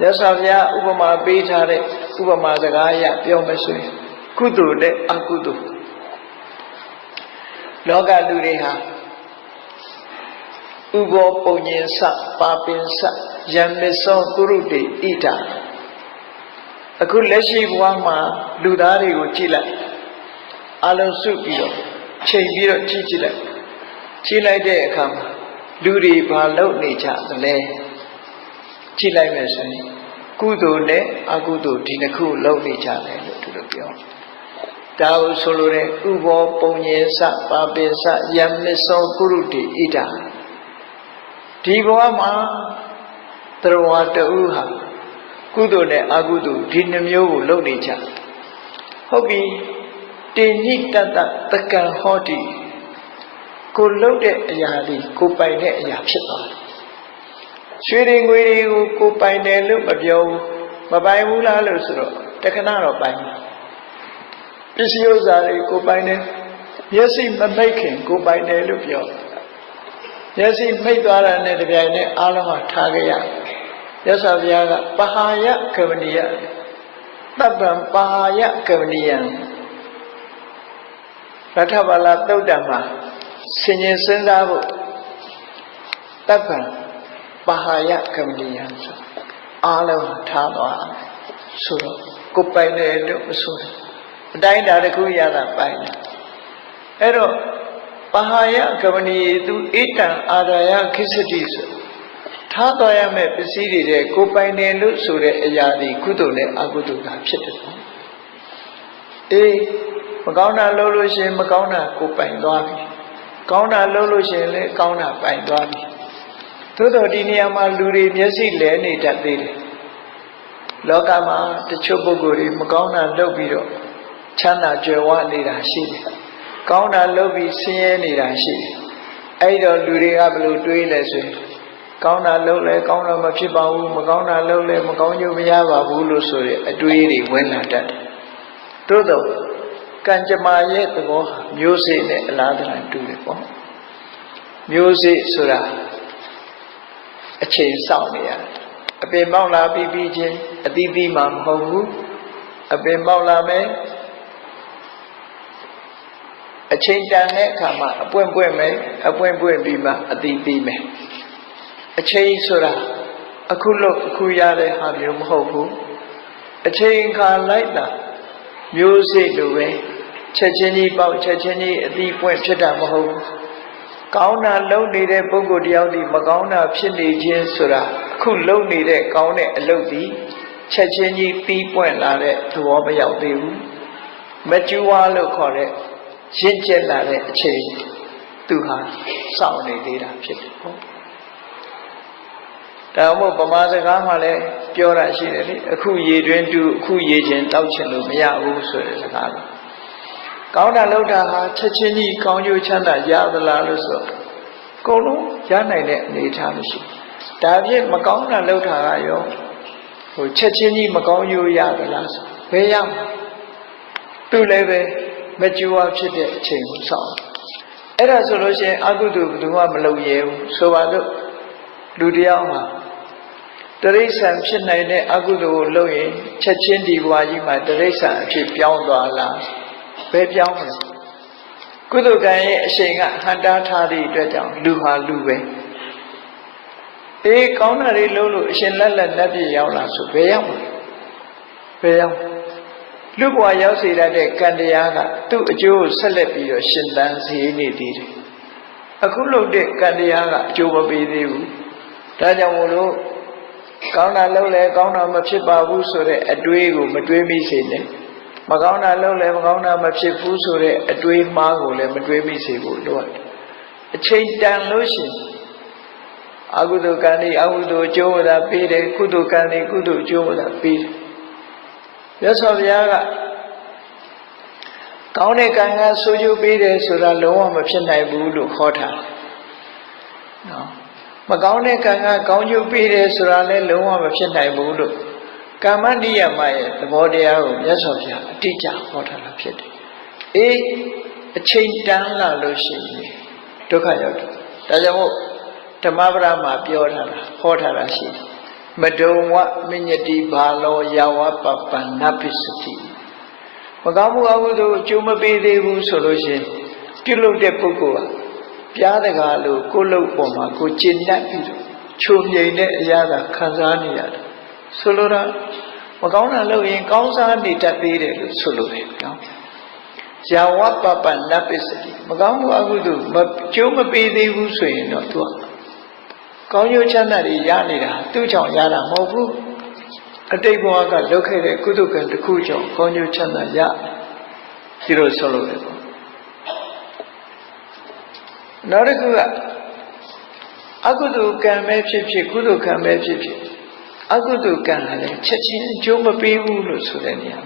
မြတ်စွာဘုရားဥပမာပေးထားတဲ့ဥပမာစကားအရပြောမယ်ဆိုရင်ကုသိုလ်နဲ့အကုသိုလ်လောကလူတွေဟာဥဘောပုံညင်စပါပင်စယံမသောကုရုတေဣဒာအခုလက်ရှိဘဝမှာလူသားတွေကိုကြည့်လိုက်အလုံးစုပြီးတော့ချိန်ပြီးတော့ကြည့်လိုက်တဲ့အခါမှာလူတွေဘာလုပ်နေကြသလဲကြည့်လိုက်မယ်ဆိုရင်ကုသိုလ်နဲ့အကုသိုလ်ဒီနှစ်ခုလုပ်နေကြတယ်လို့သူတို့ပြောဒါကိုဆိုလိုတဲ့ဥဘောပုံညင်စပါပင်စယံမသောကုရုတေဣဒာဒီဘဝမှာသရဝတဥဟာကုသိုလ်နဲ့အကုသိုလ်ဒီနှမျိုးကိုလုပ်နေကြဟုတ်ပြီတေညိတတတကံဟောတိကိုလုပ်တဲ့အရာဒီကိုပိုင်တဲ့အရာဖြစ်သွားတယ်ရွှေတွေငွေတွေကိုကိုပိုင်တယ်လို့မပြောဘူးမပိုင်ဘူးလားလို့ဆိုတော့တခဏတော့ပိုင်ပစ္စည်းဥစ္စာတွေကိုပိုင်တယ်မျက်စိမမိတ်ခင်ကိုပိုင်တယ်လို့ပြောမျက်စိမိတ်သွားတာနဲ့တပြိုင်နက်အားလုံးကထားကြရမြတ်စွာဘုရားကပဟာယကမဏိယတပ္ပံပဟာယကမဏိယံရထဘာလသုတ်တံမှာဆင်ញင်စဉ်းစားဖို့တပ္ပံပဟာယကမဏိယံဆိုအားလုံးထားသွားဆိုတော့ကိုပိုင်တယ်လို့မဆိုဘူးအတိုင်းတာတစ်ခုရတာပိုင်တယ်အဲ့တော့ပဟာယကမဏိယေသူဣတံအာရယခိစ္စတိဆိုထားတော်ရမယ့်ပစ္စည်းတွေတဲ့ကိုပိုင်တယ်လို့ဆိုတဲ့အရာဒီကုသိုလ်နဲ့အကုသိုလ်ကဖြစ်တယ်ပေါ့အေးမကောင်းတာလုပ်လို့ရှိရင်မကောင်းတာကိုပိုင်သွားပြီကောင်းတာလုပ်လို့ရှိရင်လည်းကောင်းတာပိုင်သွားပြီသို့တော်ဒီနေရာမှာလူတွေမျက်စိလဲနေတတ်သေးတယ်လောကမှာတချို့ပုဂ္ဂိုလ်တွေမကောင်းတာလုပ်ပြီးတော့ချမ်းသာကြွယ်ဝနေတာရှိတယ်ကောင်းတာလုပ်ပြီးဆင်းရဲနေတာရှိတယ်အဲ့တော့လူတွေကဘယ်လိုတွေးလဲဆိုရင်ကောင်းတာလုပ်လဲကောင်းတော့မဖြစ်ပါဘူးမကောင်းတာလုပ်လဲမကောင်းကျိုးမရပါဘူးလို့ဆိုတဲ့အတွေးတွေဝင်လာတတ်တယ်သို့တော့ကံကြမ္မာရဲ့သဘောဟာမျိုးစေ့နဲ့အလားတူတူတယ်ပေါ့မျိုးစေ့ဆိုတာအချိန်စောင့်နေရတယ်အပင်ပေါက်လာပြီးချင်းအသီးသီးမှမဟုတ်ဘူးအပင်ပေါက်လာမယ်အချိန်တန်တဲ့အခါမှာအပွင့်ပွင့်မယ်အပွင့်ပွင့်ပြီးမှအသီးသီးမယ်အချိန်ဆိုတာအခုလို့အခုရတဲ့ဟာမျိုးမဟုတ်ဘူးအချိန်ခါလိုက်တာမျိုးစေ့လိုပဲချက်ချင်းကြီးပေါက်ချက်ချင်းကြီးအသီးပွင့်ဖြစ်တာမဟုတ်ဘူးကောင်းတာလုပ်နေတဲ့ပုဂ္ဂိုလ်တယောက်ဒီမကောင်းတာဖြစ်နေခြင်းဆိုတာအခုလုပ်နေတဲ့ကောင်းတဲ့အလုပ်ဒီချက်ချင်းကြီးပြီးပွင့်လာတဲ့သဘောမရောက်သေးဘူးမကျူဝါလို့ခေါ်တဲ့ရင့်ကျက်လာတဲ့အချိန်သူဟာစောင့်နေသေးတာဖြစ်တယ်ဟုတ်ဒါမှမဟုတ်ဗမာစကားမှာလည်းပြောတာရှိတယ်လေအခုရေတွင်းတူအခုရေချင်းတောက်ချင်လို့မရဘူးဆိုတဲ့စကားလို့ကောင်းတာလုပ်တာဟာချက်ချင်းကြီးကောင်းကျိုးချမ်းသာရသလားလို့ဆိုအကုန်လုံးရနိုင်တဲ့အနေအထားမရှိဒါဖြင့်မကောင်းတာလုပ်တာကရောချက်ချင်းကြီးမကောင်းကျိုးရသလားဆိုဘယ်ရမှာသူလည်းပဲမကြွားဖြစ်တဲ့အချိန်ကိုစောင့်အဲ့ဒါဆိုလို့ရှိရင်အကုသိုလ်ဘယ်သူမှမလုပ်ရဲဘူးဆိုပါတော့လူတယောက်မှာတရိစ္ဆာန်ဖြစ်နိုင်တဲ့အကုသိုလ်ကိုလုပ်ရင်ချက်ချင်းဒီဘဝကြီးမှာတရိစ္ဆာန်အဖြစ်ပြောင်းသွားလားဘယ်ပြောင်းမလဲကုသိုလ်ကံရဲ့အရှိန်ကဟန်တားထားသည့်အတွက်ကြောင့်လူဟာလူပဲအေးကောင်းတာတွေလုပ်လို့အရှင်လက်လက်လက်ပြရောက်လာဆိုဘယ်ရောက်မလဲဘယ်ရောက်လူဘဝရောက်စေတတ်တဲ့ကံတရားကသူ့အကျိုးကိုဆက်လက်ပြီးတော့ရှင်သန်စေနေသေးတယ်အခုလုပ်တဲ့ကံတရားကအကျိုးမပေးသေးဘူးဒါကြောင့်မို့လို့ကောင်းတာလုပ်လဲကောင်းတာမဖြစ်ပါဘူးဆိုတဲ့အတွေးကိုမတွေးမိစေနဲ့မကောင်းတာလုပ်လဲမကောင်းတာမဖြစ်ဘူးဆိုတဲ့အတွေးမှားကိုလည်းမတွေးမိစေဖို့လိုတယ်အချိန်တန်လို့ရှိရင်အကုသိုလ်ကံတွေအကုသိုလ်အကျိုးသာပေးတယ်ကုသိုလ်ကံတွေကုသိုလ်အကျိုးသာပေးတယ်မြတ်စွာဘုရားကကောင်းတဲ့ကံကဆိုးကျိုးပေးတယ်ဆိုတာလုံးဝမဖြစ်နိုင်ဘူးလို့ဟောထားတယ်နော်မကောင်းတဲ့ကံကကောင်းကျိုးပေးတယ်ဆိုတာလည်းလုံးဝမဖြစ်နိုင်ဘူးလို့ကာမနိယမရဲ့သဘောတရားကိုမြတ်စွာဘုရားအတိအကျဟောထားတာဖြစ်တယ်အေးအချိန်တန်လာလို့ရှိရင်ဒုက္ခရောက်တယ်ဒါကြောင့်မို့ဓမ္မပဒမှာပြောထားတာဟောထားတာရှိတယ် မဒုံဝမညတိဘာလောယာဝပပန္နပိစတိမကောင်းမှုအကုသိုလ်အကျိုးမပေးသေးဘူးဆိုလို့ရှိရင်ပြုလုပ်တဲ့ပုဂ္ဂိုလ်ကပြားတကားလို့ကိုယ်လုပ်ပေါ်မှာကိုကျင့်တတ်ပြီးတော့ချုံမြိန်တဲ့အရာသာခံစားနေရတယ်ဆိုလိုတာမကောင်းတာလုပ်ရင်ကောင်းစားနေတတ်သေးတယ်လို့ဆိုလိုတယ်နော်ယာဝပပနပစ္စတိမကောင်းမှုအကုသိုလ်ကျိုးမပေးသေးဘူးဆိုရင်တော့သူကကောင်းကျိုးချမ်းသာတွေရနေတာသူ့ကြောင့်ရတာမဟုတ်ဘူးအတိတ်ဘဝကလုပ်ခဲ့တဲ့ကုသိုလ်ကံတစ်ခုကြောင့်ကောင်းကျိုးချမ်းသာရဒီလိုဆိုလိုတယ်ပေါ့နောက်တစ်ခုကအကုသိုလ်ကံပဲဖြစ်ဖြစ်ကုသိုလ်ကံပဲဖြစ်ဖြစ်အကုသိုလ်ကံလည်းချက်ချင်းအကျိုးမပေးဘူးလို့ဆိုတဲ့နေရာ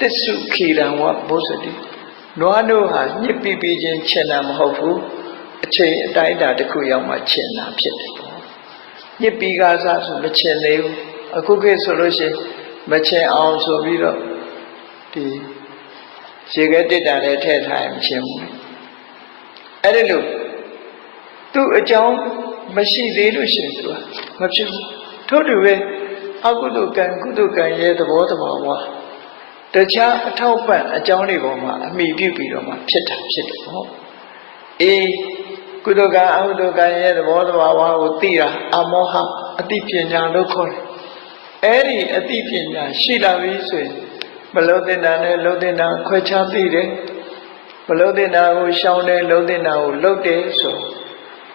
တစ္ဆုခေရံဝဘုဇတိနွားတို့ဟာညစ်ပြီးပြီးချင်းချင်တာမဟုတ်ဘူးအချိန်အတိုင်းအတာတစ်ခုရောက်မှချင်တာဖြစ်တယ်ပေါ့ညစ်ပြီးကားစားဆိုမချင်သေးဘူးအခုခေတ်ဆိုလို့ရှိရင်မချင်အောင်ဆိုပြီးတော့ဒီရေခဲတစ်တာလည်းထည့်ထားရင်မချင်ဘူးအဲ့ဒီလိုသူ့အကြောင်းမရှိသေးလို့ရှိရင်သူကမဖြစ်ဘူးထို့တူပဲအကုသိုလ်ကံကုသိုလ်ကံရဲ့သဘောတဘာဝတခြားအထောက်ပံ့အကြောင်းတွေပေါ်မှာအမိပြုပြီးတော့မှဖြစ်တာဖြစ်တယ်ပေါ့အေးကုသိုလ်ကံအကုသိုလ်ကံရဲ့သဘောတဘာဝကိုသိတာအမောဟအသိပညာလို့ခေါ်တယ်အဲ့ဒီအသိပညာရှိလာပြီဆိုရင်မလုံးတင်တာနဲ့လုံးတင်တာခွဲခြားသိတယ်မလုံးတင်တာကိုရှောင်တယ်လုံးတင်တာကိုလှုပ်တယ်ဆို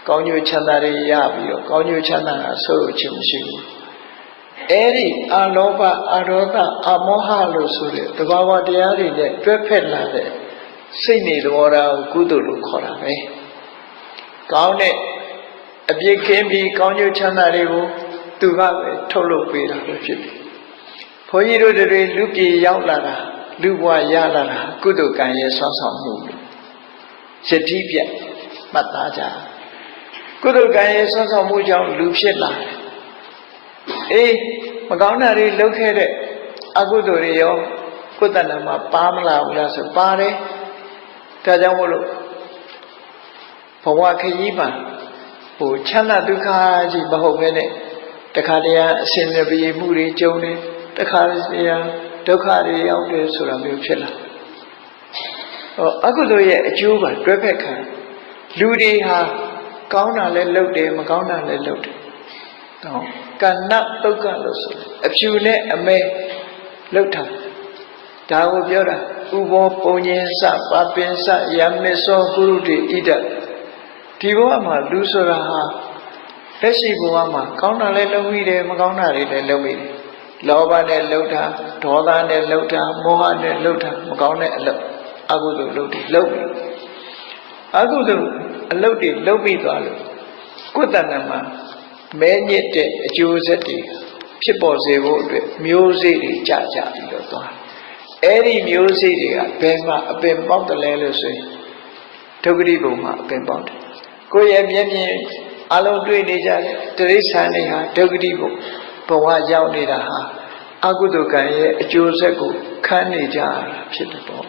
ကောင်းကျိုးချမ်းသာတွေရပြီးတော့ကောင်းကျိုးချမ်းသာတာဆိုလို့ချင်းမရှိဘူးအဲ့ဒီအလောဘအရောဓအမောဟလို့ဆိုတဲ့သဘာဝတရားတွေနဲ့တွဲဖက်လာတဲ့စိတ်နေသဘောထားကိုကုသိုလ်လို့ခေါ်တာပဲကောင်းတဲ့အပြစ်ကင်းပြီးကောင်းကျိုးချမ်းသာတွေကိုသူကပဲထုတ်လုပ်ပေးတာပဲဖြစ်တယ်ဘုန်းကြီးတို့တွေလူပြေရောက်လာတာလူဘဝရလာတာကုသိုလ်ကံရဲ့ဆွမ်းဆောင်မှုယတိပြတ်မှတ်သားကြကုသိုလ်ကံရဲ့ဆွမ်းဆောင်မှုကြောင့်လူဖြစ်လာတယ်အေးမကောင်းတာတွေလုပ်ခဲ့တဲ့အကုသိုလ်တွေရောကိုယ်တဏ္ဍာမှာပါမလာဘူးလားဆိုပါတယ်ဒါကြောင့်မို့လို့ဘဝခရီးမှာဟိုချမ်းသာဒုက္ခကြီးမဟုတ်ဘဲနဲ့တခါတည်းအစင်မပြေမှုတွေကြုံတယ်တခါတည်းဒုက္ခတွေရောက်တယ်ဆိုတာမျိုးဖြစ်လာအကုသိုလ်ရဲ့အကျိုးကတွဲဖက်ခံလူတွေဟာကောင်းတာလည်းလုပ်တယ်မကောင်းတာလည်းလုပ်တယ်ကဏ္ဍတုတ်ကလို့ဆိုအဖြူနဲ့အမဲလှုပ်တာဒါကိုပြောတာဥဘောပုံညင်စပပင်စယမေသောကုရုတိဣဒဒီဘဝမှာလူဆိုတာဟာလက်ရှိဘဝမှာကောင်းတာလည်းလုပ်မိတယ်မကောင်းတာတွေလည်းလုပ်မိတယ်လောဘနဲ့လှုပ်တာဒေါသနဲ့လှုပ်တာမောဟနဲ့လှုပ်တာမကောင်းတဲ့အလုပ်အကုသိုလ်လုပ်တယ်လုပ်ပြီအကုသိုလ်အလုပ်တွေလုပ်ပြီးသွားလို့ကိုယ်တဏ္ဍာမှာမဲညစ်တဲ့အကျိုးဆက်တွေဖြစ်ပေါ်စေဖို့အတွက်မျိုးစေ့တွေကြကြပြီးတော့သွားအဲ့ဒီမျိုးစေ့တွေကဘယ်မှာအပင်ပေါက်တယ်လဲလို့ဆိုရင်ဒုက္ခတိဘုံမှာအပင်ပေါက်တယ်ကိုယ့်ရဲ့မျက်မြင်အလုံးတွေ့နေကြတဲ့တိရစ္ဆာန်တွေဟာဒုက္ခတိဘုံဘဝရောက်နေတာဟာအကုသိုလ်ကံရဲ့အကျိုးဆက်ကိုခံနေကြရတာဖြစ်တယ်ပေါ့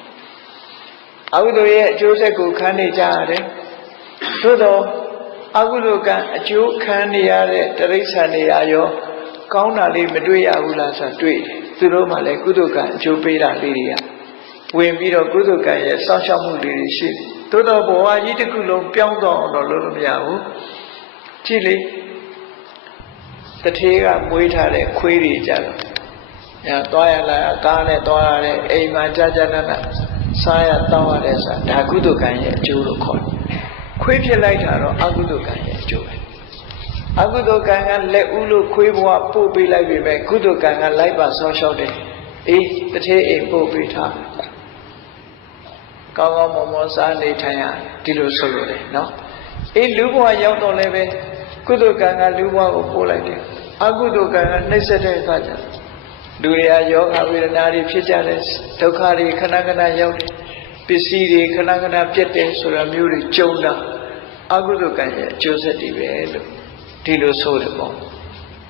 အကုသိုလ်ရဲ့အကျိုးဆက်ကိုခံနေကြရတယ်သို့တော့အကုသိုလ်ကံအကျိုးခံနေရတဲ့တိရစ္ဆာန်တွေရောကောင်းတာလေးမတွေ့ရဘူးလားဆိုတွေ့တယ်သူတို့မှလည်းကုသိုလ်ကံအကျိုးပေးတာလေးတွေကဝင်ပြီးတော့ကုသိုလ်ကံရဲ့စောင့်ရှောက်မှုလေးတွေရှိတယ်သို့တော့ဘဝကြီးတစ်ခုလုံးပြောင်းသွားအောင်တော့လုပ်လို့မရဘူးကြည့်လေတထေးကမွေးထားတဲ့ခွေးတွေကြတော့ညာသွားရလာကားနဲ့သွားရတယ်အိမ်မှာကြာကြာနာနာစားရတောင်းရတယ်ဆိုတာဒါကုသိုလ်ကံရဲ့အကျိုးလို့ခေါ်တယ်ခွေးဖြစ်လိုက်တာတော့အကုသိုလ်ကံရဲ့အကျိုးပဲအကုသိုလ်ကံကလက်ဦးလို့ခွေးဘဝပို့ပေးလိုက်ပြီပဲကုသိုလ်ကံကလိုက်ပါဆောင်းလျှောက်တယ်အေးတထေးအိမ်ပို့ပေးထားကောင်းကောင်းမွန်မွန်စားနေထိုင်ရဒီလိုဆိုလို့လေနော်အေးလူဘဝရောက်တော့လည်းပဲကုသိုလ်ကံကလူဘဝကိုပို့လိုက်တယ်အကုသိုလ်ကံကနှိမ့်ဆက်တဲ့အခါကျလူတွေကယောဂဝေဒနာတွေဖြစ်ကြတယ်ဒုက္ခတွေခဏခဏရောက်တယ်ပစ္စည်းတွေခဏခဏပြတ်တယ်ဆိုတာမျိုးတွေကြုံတာအကုသိုလ်ကံရဲ့အကျိုးဆက်တွေပဲလို့ဒီလိုဆိုတယ်ပေါ့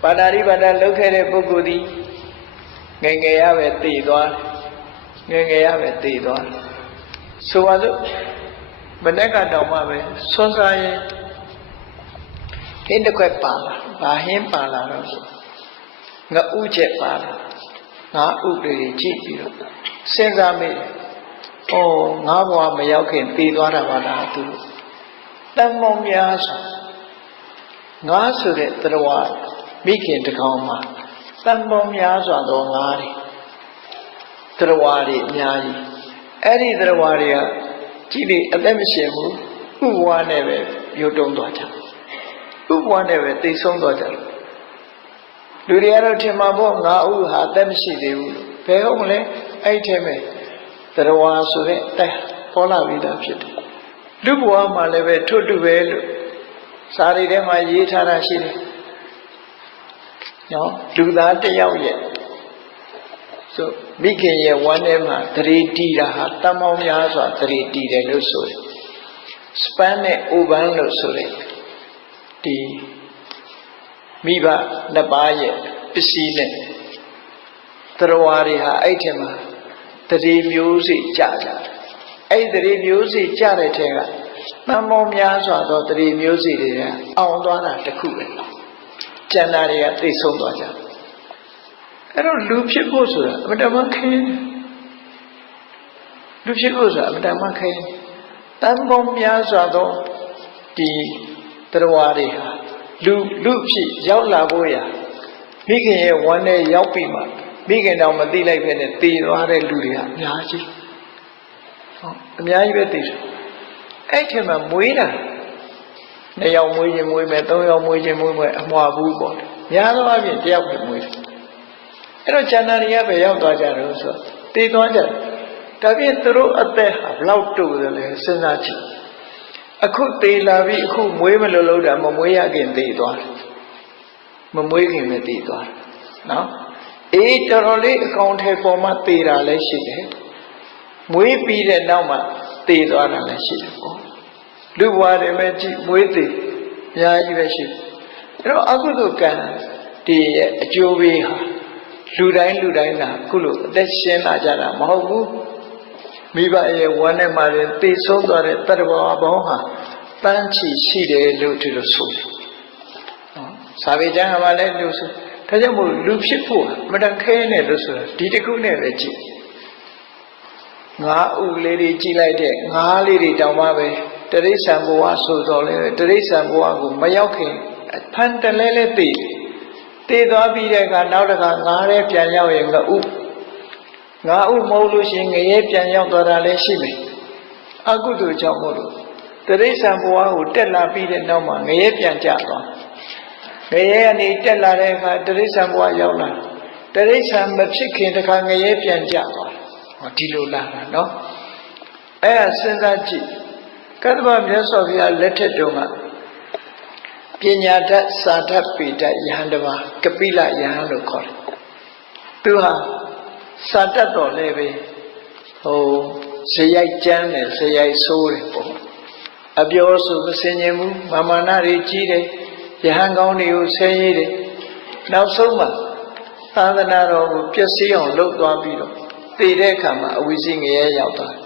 ပါဏာတိပါဒလုပ်ခဲ့တဲ့ပုဂ္ဂိုလ်ဒီငယ်ငယ်ရပဲတည်သွားငယ်ငယ်ရပဲတည်သွားဆိုပါစို့မနေ့ကတောင်မှပဲဆွမ်းစားရင်ဟင်းတစ်ခွက်ပါလာဘာဟင်းပါလာတော့ဆို ငါဥချက်ပါလားငါဥတွေကြည့်ပြီးတော့စဉ်းစားမိတယ်ဩငါဘဝမရောက်ခင်တည်သွားတာပါလားသူတန်မောင်များဆိုငါဆိုတဲ့တရားမိခင်တကောင်မှာတန်မောင်များစွာသောငါတွေတရားတွေအများကြီးအဲ့ဒီတရားတွေကကြည့်လေအသက်မရှင်ဘူးဥဘဝနဲ့ပဲရုပ်တုံးသွားကြဥဘဝနဲ့ပဲသိဆုံးသွားကြလူတွေကတော့ထင်မှာပေါ့ငါဥဟာအသက်မရှိသေးဘူးဘယ်ဟုတ်မလဲအဲ့ထဲမှာတရားဆိုတဲ့တိုင်ပေါ်လာပြီးသားဖြစ်တယ်လူဘဝမှာလည်းပဲထွတ်တူပဲလို့စာရီထဲမှာရေးထားတာရှိတယ်နော်လူသားတစ်ယောက်ရဲ့ဆိုမိခင်ရဲ့ဝမ်းထဲမှာသတိတီးတာဟာတန်ပေါင်းများစွာသတိတီးတယ်လို့ဆိုတယ်စပန်းနဲ့အိုပန်းလို့ဆိုတယ်ဒီမိဘနှစ်ပါးရဲ့ပစ္စည်းနဲ့တရားတွေဟာအဲ့ထဲမှာသတိမျိုးစိကြကြတယ်အဲ့သတိမျိုးစိကြတဲ့ထဲကတန်ပေါင်းများစွာသောသတိမျိုးစိတွေကအောင်သွားတာတစ်ခုပဲကျန်တာတွေကသိဆုံးသွားကြတယ်အဲ့တော့လူဖြစ်ဖို့ဆိုတာအမတမခင်းလူဖြစ်ဖို့ဆိုတာအမတမခင်းတန်ပေါင်းများစွာသောဒီတရားတွေဟာလူဖြစ်ရောက်လာဖို့ရမိခင်ရဲ့ဝမ်းထဲရောက်ပြီးမှမိခင်တောင်မသိလိုက်ပဲနဲ့တည်သွားတဲ့လူတွေကအများကြီးဟုတ်အများကြီးပဲတည်တယ်အဲ့ထက်မှမွေးတာ2ယောက်မွေးခြင်းမွေးမယ်3ယောက်မွေးခြင်းမွေးမယ်အမှားဘူးပေါ့များသောအားဖြင့်1ယောက်ပဲမွေးတယ်အဲ့တော့ကျန်တာတွေကပဲရောက်သွားကြတော့ဆိုတည်သွားကြတယ်ဒါဖြင့်သူတို့အသက်ဟာဘလောက်တူတယ်လဲစဉ်းစားကြည့်အခုတည်လာပြီအခုမွေးမလို့လို့တာမမွေးရခင်တည်သွားတယ်မမွေးခင်ပဲတည်သွားတယ်နော်အေးတော်တော်လေးအကောင်ထဲပေါ်မှာတည်တာလည်းရှိတယ်မွေးပြီးတဲ့နောက်မှာတည်သွားတာလည်းရှိတယ်ပေါ့လူဘဝတွေမဲ့ကြည့်မွေးတည်အများကြီးပဲရှိတယ်အဲ့တော့အကုသိုလ်ကံဒီရဲ့အကျိုးပေးဟာလူတိုင်းလာခုလိုအသက်ရှင်လာကြတာမဟုတ်ဘူးမိဘရဲ့ဝမ်းထဲမှာသိဆုံးသွားတဲ့တတ္တဝါဘောင်းဟာတန်းချီရှိတယ်လို့ဒီလိုဆိုတယ်နော်စာပေကျမ်းကလည်းလို့ဆိုဒါကြောင့်မို့လူဖြစ်ဖို့မတန်ခဲနဲ့လို့ဆိုတာဒီတစ်ခုနဲ့ပဲကြည့်ငါဥလေးတွေကြည့်လိုက်တဲ့ငါးလေးတွေတောင်မှပဲတရိစ္ဆာန်ဘဝဆိုတော့လေတရိစ္ဆာန်ဘဝကိုမရောက်ခင်ဖန်တလဲလဲသိတည်သွားပြီးတဲ့အခါနောက်တစ်ခါငါးရဲပြန်ရောက်ရင်ငါဥမဟုတ်လို့ရှိရင်ငရဲပြန်ရောက်သွားတာလည်းရှိမယ်အကုသိုလ်ကြောင့်မို့လို့တရိစ္ဆာန်ဘဝကိုတက်လာပြီးတဲ့နောက်မှာငရဲပြန်ကြသွားငရဲကနေတက်လာတဲ့အခါတရိစ္ဆာန်ဘဝရောက်လာတရိစ္ဆာန်မဖြစ်ခင်တခါငရဲပြန်ကြသွားဟောဒီလိုလာတာနော်အဲ့ဒါစဉ်းစားကြည့်ကတ္တဗမြတ်စွာဘုရားလက်ထက်တုန်းကပညာတတ်စာတတ်ပေတတ်ယဟန်တပါကပိလယဟန်လို့ခေါ်တယ်သူဟာစာတတ်တော်လည်းပဲဇယိုက်ကျမ်းတယ်ဇယိုက်ဆိုးတယ်ပေါ့အပြောဆိုမစင်ញင်ဘူးမာနတွေကြီးတယ်ယဟန်ကောင်းတွေကိုဆဲရေးတယ်နောက်ဆုံးမှာသာသနာတော်ကိုပျက်စီးအောင်လုပ်သွားပြီးတော့တည်တဲ့အခါမှာအဝိဇ္ဇငရဲရောက်သွားတယ်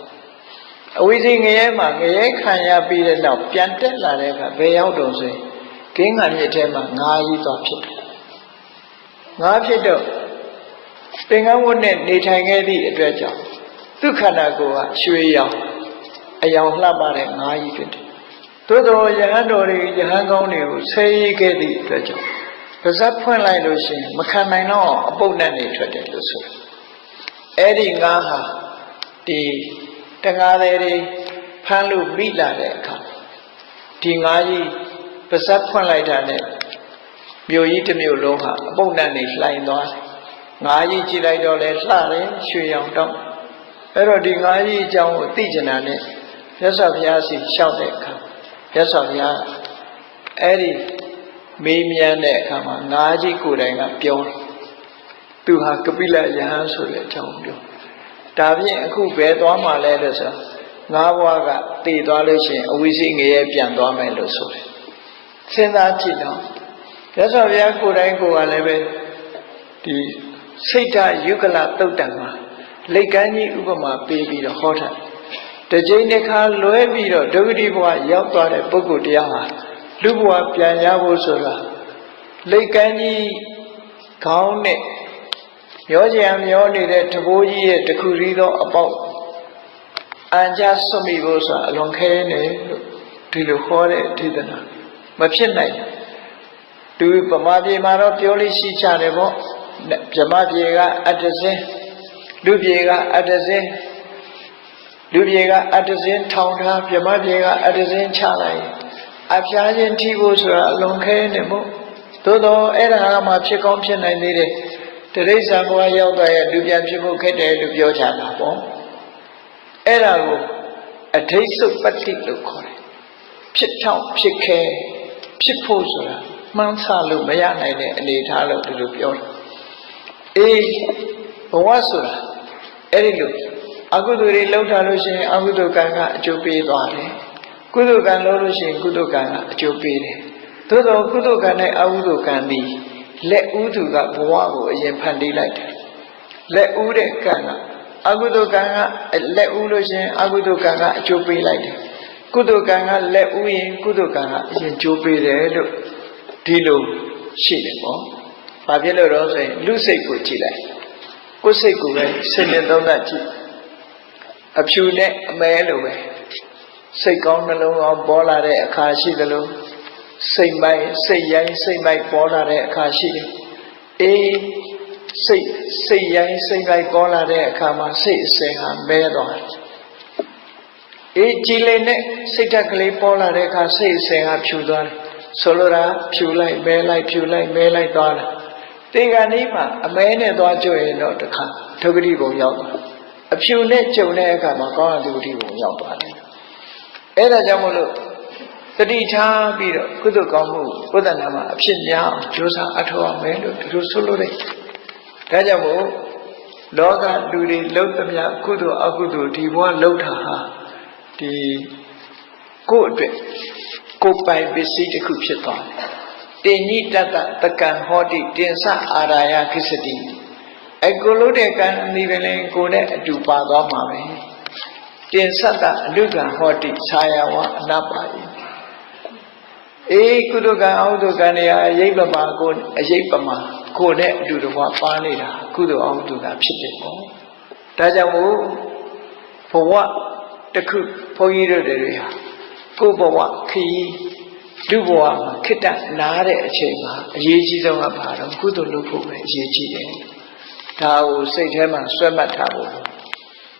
အဝိဇ္ဇငရဲမှာငရဲခံရပြီးတဲ့နောက်ပြန်တက်လာတဲ့အခါဘယ်ရောက်တော့ဆိုရင်ကင်းငံမြစ်ထဲမှာငါးကြီးသွားဖြစ်တယ်ငါးဖြစ်တော့သင်္ကန်းဝတ်နဲ့နေထိုင်ခဲ့သည့်အတွက်ကြောင့်သူခန္ဓာကိုယ်ကရွှေရောင်အယောင်လှပတဲ့ငါးကြီးဖြစ်တယ်သို့တော်ယဟန်တော်တွေယဟန်ကောင်းတွေကိုဆဲရေးခဲ့သည့်အတွက်ကြောင့်ပါးစပ်ဖွင့်လိုက်လို့ရှိရင်မခံနိုင်တော့အပုပ်နဲ့နေထွက်တယ်လို့ဆိုတယ်အဲ့ဒီငါးဟာဒီတငါးတွေဖမ်းလို့မိလာတဲ့အခါဒီငါးကြီးပါးစပ်ဖွင့်လိုက်တာနဲ့မြို့ကြီးတစ်မြို့လုံးဟာအပုပ်နဲ့နေလှိုင်သွားတယ်ငါးကြီးကြည့်လိုက်တော့လဲလှတယ်ရွှေရောင်တော့အဲ့တော့ဒီငါးကြီးအကြောင်းကိုသိကျင်တာနဲ့မြတ်စွာဘုရားစီလျှောက်တဲ့အခါမြတ်စွာဘုရားအဲ့ဒီမေးမြန်းတဲ့အခါမှာငါးကြီးကိုယ်တိုင်ကပြောတယ်သူဟာကပိလယဟန်ဆိုတဲ့အကြောင်းပြောဒါဖြင့်အခုဘယ်သွားမှလဲလို့ဆိုငါးဘွားကတည်သွားလို့ရှိရင်အဝိဇ္ဇငရဲပြန်သွားမယ်လို့ဆိုတယ်စဉ်းစားကြည့်တော့မြတ်စွာဘုရားကိုယ်တိုင်ကိုယ်ကလည်းပဲဒီစိတ်ဓာတ်ယုဂလသုတ်တံမှာလိတ်ကမ်းကြီးဥပမာပေးပြီးတော့ဟောထားတစ်ကြိမ်တစ်ခါလွဲပြီးတော့ဒုက္ခတိဘဝရောက်သွားတဲ့ပုဂ္ဂိုလ်တရားဟာလူဘဝပြန်ရဖို့ဆိုတာလိတ်ကမ်းကြီး ခေါင်းနဲ့မျောကြံမျောနေတဲ့တဘိုးကြီးရဲ့တခုရီးသောအပေါက်အန်ကြဆွမိဖို့ဆိုတာအလွန်ခဲနေလို့ဒီလိုခေါ်တဲ့ဒေသနာမဖြစ်နိုင်သူဗမာပြည်မှာတော့ပြောလို့ရှိကြတယ်ပေါ့ဗမာပြည်ကအတ္တစင်းလူပြည်ကအတ္တစင်းလူပြည်ကအတ္တစင်းထောင်ထားဗမာပြည်ကအတ္တစင်းချလိုက်အဖျားခြင်းထိဖို့ဆိုတာအလွန်ခဲနေမို့သို့တော့အဲ့ဒါကမှဖြစ်ကောင်းဖြစ်နိုင်သေးတယ်တိရစ္ဆာန်ဘဝရောက်သွားရဲ့လူပြန်ဖြစ်ဖို့ခက်တယ်လို့ပြောကြတာပေါ့အဲ့ဒါကိုအဋိသုပတ္တိလို့ခေါ်တယ်ဖြစ်ထောင်ဖြစ်ခဲဖြစ်ဖို့ဆိုတာမှန်းဆလို့မရနိုင်တဲ့အနေအထားလို့ဒီလိုပြောတယ်အေးဘဝဆိုတာအဲ့ဒီလိုအကုသိုလ်တွေလုပ်ထားလို့ရှိရင်အကုသိုလ်ကံကအကျိုးပေးသွားတယ်ကုသိုလ်ကံလုပ်လို့ရှိရင်ကုသိုလ်ကံကအကျိုးပေးတယ်သို့တော့ကုသိုလ်ကံနဲ့အကုသိုလ်ကံသည်လက်ဥသူကဘဝကိုအရင်ဖန်တီးလိုက်တယ်လက်ဥတဲ့ကံကအကုသိုလ်ကံကလက်ဥလို့ရှိရင်အကုသိုလ်ကံကအကျိုးပေးလိုက်တယ်ကုသိုလ်ကံကလက်ဥရင်ကုသိုလ်ကံကအရင်ကျိုးပေးတယ်လို့ဒီလိုရှိတယ်ပေါ့ဘာဖြစ်လို့တော့ဆိုရင်လူစိတ်ကိုကြည့်လိုက်ကိုယ်စိတ်ကိုပဲစဉ်းနေသုံးသပ်ကြည့်အဖြူနဲ့အမဲလိုပဲစိတ်ကောင်းနှလုံးကောင်းပေါ်လာတဲ့အခါရှိသလိုစိတ်မိုက်စိတ်ရိုင်းစိတ်မိုက်ပေါ်လာတဲ့အခါရှိတယ်အေးစိတ်ရိုင်းစိတ်မိုက်ပေါ်လာတဲ့အခါမှာစိတ်အစဉ်ဟာမဲသွားတယ်အေးကြည်လင်တဲ့စိတ်ဓာတ်ကလေးပေါ်လာတဲ့အခါစိတ်အစဉ်ဟာဖြူသွားတယ်ဆိုလိုတာဖြူလိုက်မဲလိုက်ဖြူလိုက်မဲလိုက်သွားတယ်တေခါนี้မှာအမဲနဲ့သွားကြွရင်တော့တခါဒုက္ခတိဘုံရောက်သွားအဖြူနဲ့ကြုံတဲ့အခါမှာကောင်းတဲ့ဒုက္ခတိဘုံရောက်သွားတယ်အဲ့ဒါကြောင့်မို့လို့တတိထားပြီးတော့ကုသိုလ်ကောင်းမှုဘုဒ္ဓနာမှာအဖြစ်များအောင်ကြိုးစားအထောက်အမယ်လို့ဒီလိုဆိုလိုတယ်ဒါကြောင့်မို့လောကလူတွေလှုပ်သမျှကုသိုလ်အကုသိုလ်ဒီဘဝလှုပ်တာဟာဒီကိုယ့်အတွက်ကိုယ်ပိုင်ပစ္စည်းတစ်ခုဖြစ်သွားတယ်တင်ညိတတတကံဟောတိတင်စအာရာယခိစတိအကိုလို့တဲ့ကံဒီပဲလေကိုနဲ့အတူပါသွားမှာပဲတင်စတအလုကံဟောတိခြာယဝအနပါယအေးကုသကံအဟုသကံတွေဟာအယိပ္ပမာကိုအယိပ္ပမာကိုနဲ့အတူတကွပါနေတာကုသိုလ်အဟုသကံဖြစ်တယ်ပေါ့ဒါကြောင့်မို့ဘဝတစ်ခုဘုန်းကြီးတို့တွေဟာကိုယ်ဘဝခရီးလူဘဝမှာခိတ္တနားတဲ့အချိန်မှာအရေးကြီးဆုံးကဘာတော့ကုသိုလ်လုပ်ဖို့ပဲအရေးကြီးတယ်ဒါကိုစိတ်ထဲမှာဆွဲမှတ်ထားဖို့